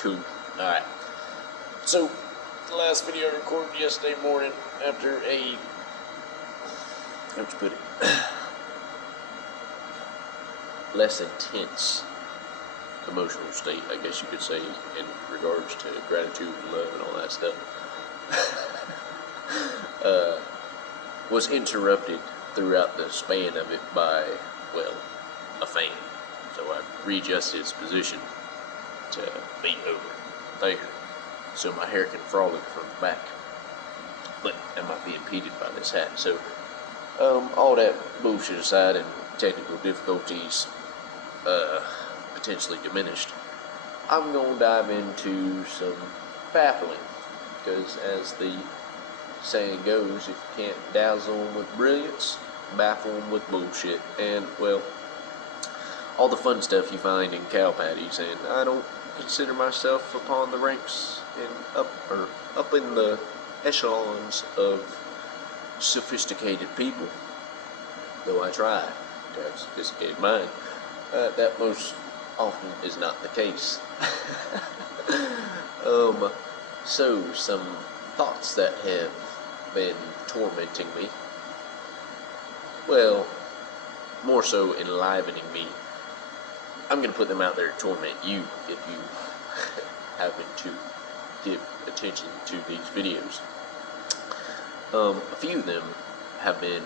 Cool. Alright. So, the last video I recorded yesterday morning after a, how'd you put it, less intense emotional state, I guess you could say, in regards to gratitude and love and all that stuff, was interrupted throughout the span of it by, well, a fan. So I readjusted its position to be over there, so my hair can frolic from the back. But that might be impeded by this hat. So, all that bullshit aside and technical difficulties potentially diminished, I'm going to dive into some baffling. Because as the saying goes, if you can't dazzle them with brilliance, baffle them with bullshit. And, well, all the fun stuff you find in cow patties, and I don't consider myself upon the ranks up in the echelons of sophisticated people, though I try to have a sophisticated mind. That most often is not the case. So some thoughts that have been tormenting me, well, more so enlivening me. I'm going to put them out there to torment you if you happen to give attention to these videos. A few of them have been,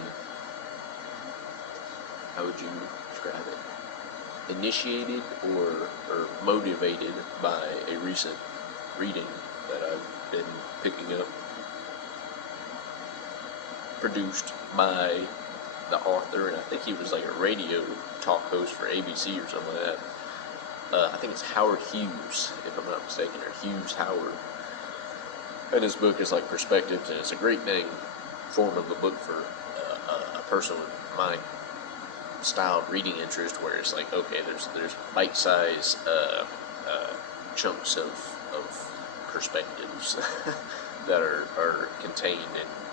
how would you describe it, initiated or motivated by a recent reading that I've been picking up, produced by the author, and I think he was like a radio talk host for ABC or something like that. I think it's Howard Hughes, if I'm not mistaken, or Hughes Howard. And his book is like Perspectives, and it's a great dang form of a book for a person with my style of reading interest, where it's like, okay, there's bite-sized chunks of perspectives that are contained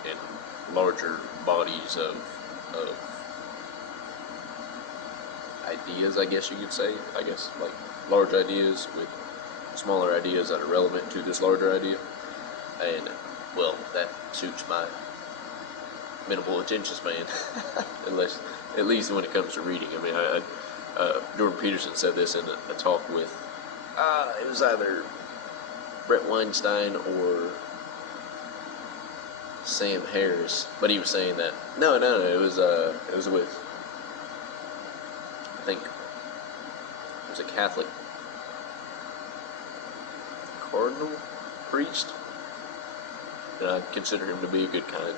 in larger bodies of ideas, I guess you could say. I guess like large ideas with smaller ideas that are relevant to this larger idea. And, well, that suits my minimal attention span, at least when it comes to reading. I mean, Jordan Peterson said this in a talk with, it was either Brett Weinstein or Sam Harris, but he was saying that no, it was with, I think it was a Catholic cardinal priest, and I consider him to be a good kind.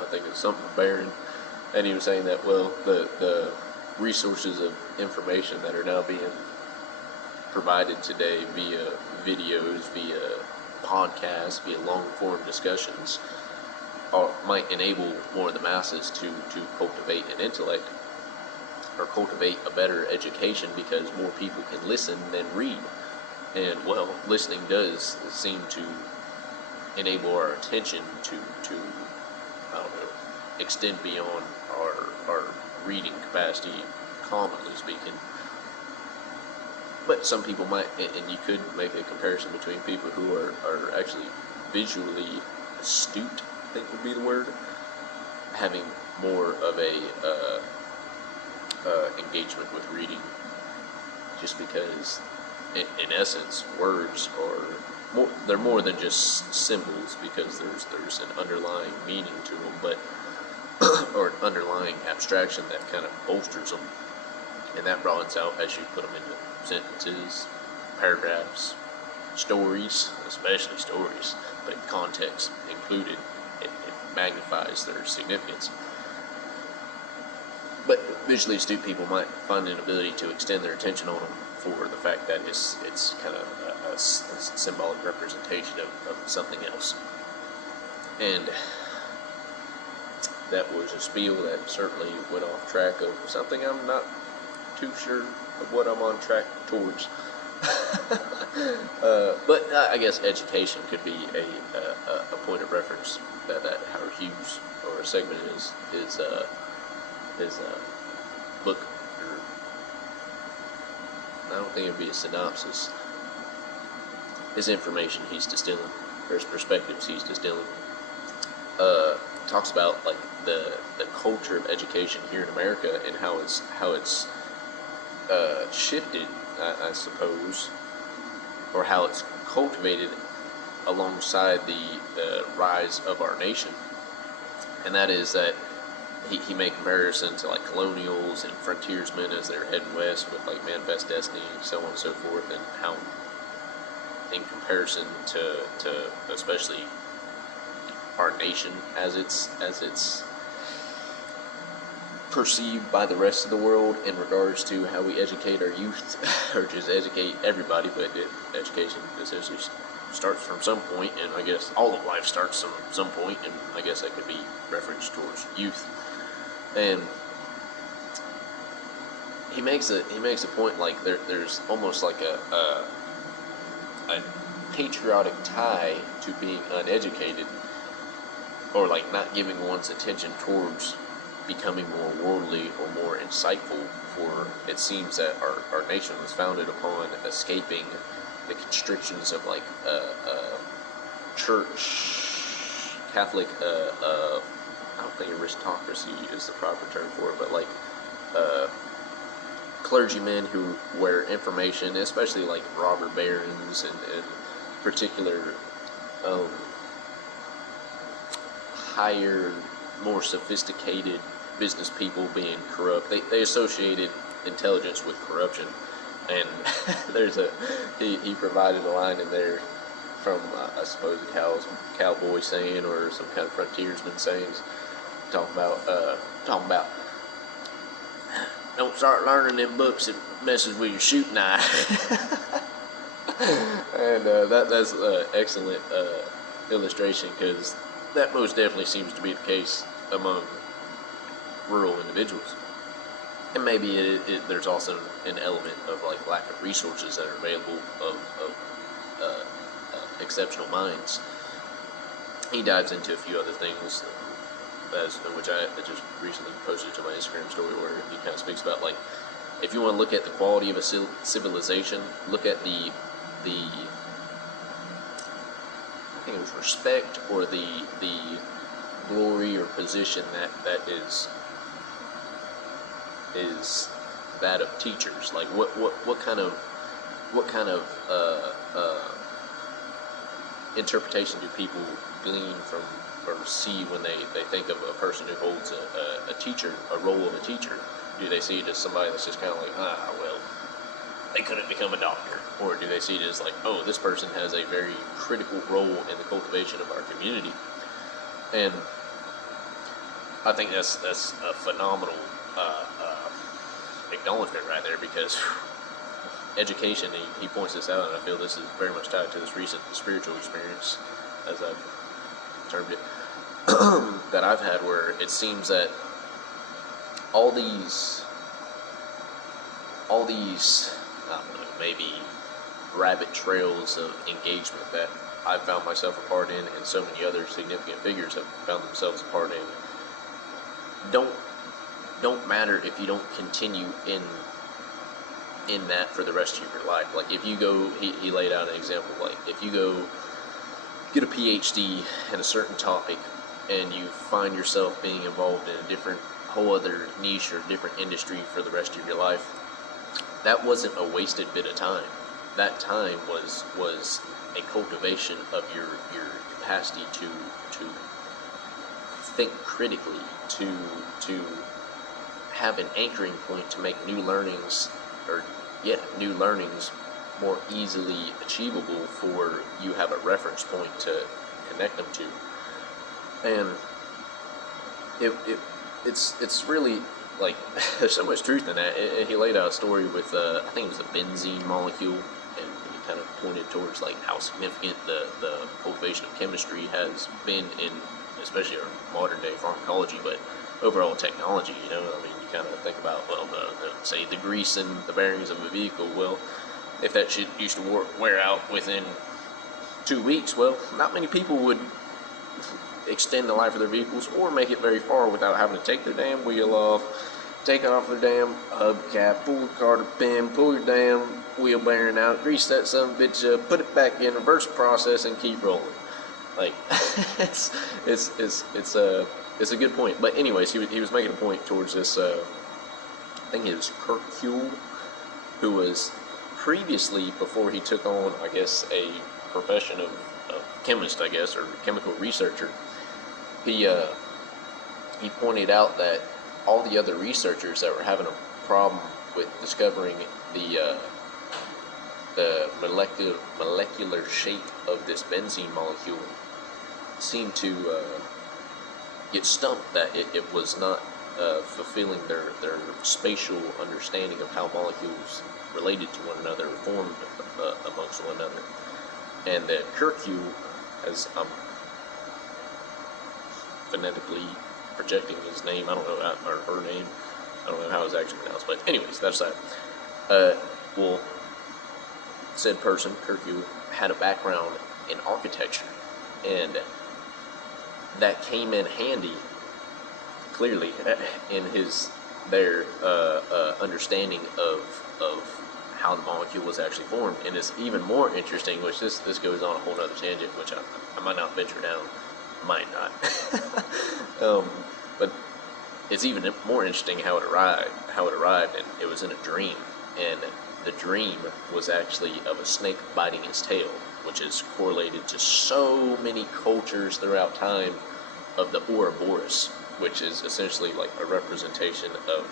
I think it's something barren, and he was saying that, well, the resources of information that are now being provided today via videos, via podcasts, via long-form discussions, might enable more of the masses to cultivate an intellect, or cultivate a better education, because more people can listen than read. And, well, listening does seem to enable our attention to I don't know, extend beyond our reading capacity, commonly speaking. But some people might, and you could make a comparison between people who are actually visually astute, I think would be the word, having more of a engagement with reading, just because in essence words are they're more than just symbols, because there's an underlying meaning to them, but or an underlying abstraction that kind of bolsters them, and that broadens out as you put them into sentences, paragraphs, stories, especially stories, but context included, it magnifies their significance. But visually astute people might find an ability to extend their attention on them for the fact that it's kind of a symbolic representation of something else. And that was a spiel that certainly went off track of something I'm not too sure of what I'm on track towards. But I guess education could be a point of reference that Howard Hughes, or a segment is book, or I don't think it would be a synopsis. his information he's distilling, or his perspectives he's distilling. Talks about like the culture of education here in America and how it's shifted, I suppose, or how it's cultivated alongside the rise of our nation. And that is that he made comparison to like colonials and frontiersmen as they're heading west with like Manifest Destiny and so on and so forth, and how in comparison to especially our nation as it's perceived by the rest of the world in regards to how we educate our youth, or just educate everybody, but education essentially starts from some point, and I guess all of life starts from some point, and I guess that could be referenced towards youth. And he makes a point like there's almost like a patriotic tie to being uneducated, or like not giving one's attention towards becoming more worldly or more insightful, for it seems that our nation was founded upon escaping the constrictions of like church, Catholic, I don't think aristocracy is the proper term for it, but like clergymen who were information, especially like robber barons and particular higher, more sophisticated business people being corrupt. They associated intelligence with corruption, and there's he provided a line in there from I suppose a cowboy saying or some kind of frontiersman sayings, talking about don't start learning them books, it messes with your shooting eye. And that's an excellent illustration, because that most definitely seems to be the case among rural individuals. And maybe there's also an element of like lack of resources that are available of exceptional minds. He dives into a few other things, which I just recently posted to my Instagram story, where he kind of speaks about like, if you want to look at the quality of a civilization, look at the I think it was respect or the glory or position that is that of teachers. Like what kind of interpretation do people glean from or see when they think of a person who holds a teacher, a role of a teacher? Do they see it as somebody that's just kind of like, well, they couldn't become a doctor? Or do they see it as like, oh, this person has a very critical role in the cultivation of our community? And I think that's a phenomenal acknowledgement right there, because education, he points this out, and I feel this is very much tied to this recent spiritual experience, as I've termed it, that I've had, where it seems that all these I don't know, maybe rabbit trails of engagement that I've found myself a part in, and so many other significant figures have found themselves a part in, don't matter if you don't continue in that for the rest of your life. Like if you go, he laid out an example, like if you go get a PhD in a certain topic and you find yourself being involved in a different, whole other niche or different industry for the rest of your life, that wasn't a wasted bit of time. That time was a cultivation of your capacity to think critically, to have an anchoring point to make new learnings more easily achievable, for you have a reference point to connect them to. And it's really like there's so much truth in that. He laid out a story with I think it was the benzene molecule, and he kind of pointed towards like how significant the cultivation of chemistry has been in especially our modern day pharmacology, but overall technology. You know, I mean, you kind of think about, well, say the grease and the bearings of a vehicle. Well, if that shit used to wear out within 2 weeks, well, not many people would extend the life of their vehicles or make it very far without having to take their damn wheel off, take off the damn hubcap, pull the car to pin, pull your damn wheel bearing out, grease that son of a bitch up, put it back in, reverse process, and keep rolling. Like, it's a good point. But anyways, he was making a point towards this. I think it was Kirk Kuhl, who was previously, before he took on, I guess, a profession of chemist, I guess, or chemical researcher. He pointed out that all the other researchers that were having a problem with discovering the molecular shape of this benzene molecule seemed to get stumped that it was not fulfilling their spatial understanding of how molecules related to one another, formed amongst one another. And that Kirku, as I'm phonetically projecting his name, I don't know, or her name, I don't know how it's actually pronounced, but anyways, that's that. Well, said person, Kirku, had a background in architecture, and that came in handy, clearly, in their understanding of how the molecule was actually formed. And it's even more interesting, which this goes on a whole other tangent, which I might not venture down, might not. But it's even more interesting how it arrived, and it was in a dream, and the dream was actually of a snake biting its tail, which is correlated to so many cultures throughout time of the Ouroboros, which is essentially like a representation of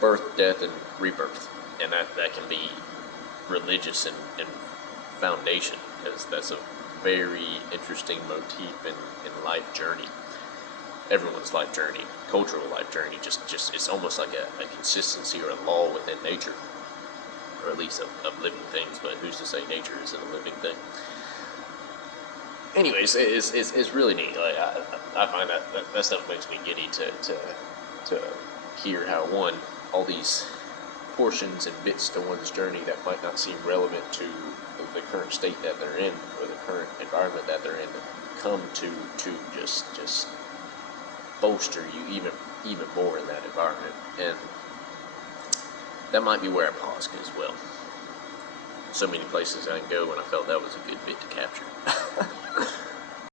birth, death, and rebirth. And that can be religious and foundation, because that's a very interesting motif in life journey. Everyone's life journey, cultural life journey, just it's almost like a consistency or a law within nature, or at least of living things, but who's to say nature isn't a living thing? Anyways, it's really neat. Like, I find that stuff makes me giddy to hear how, one, all these portions and bits to one's journey that might not seem relevant to the current state that they're in, or the current environment that they're in, come to just bolster you even more in that environment. And that might be where I pause as well. So many places I can go, and I felt that was a good bit to capture.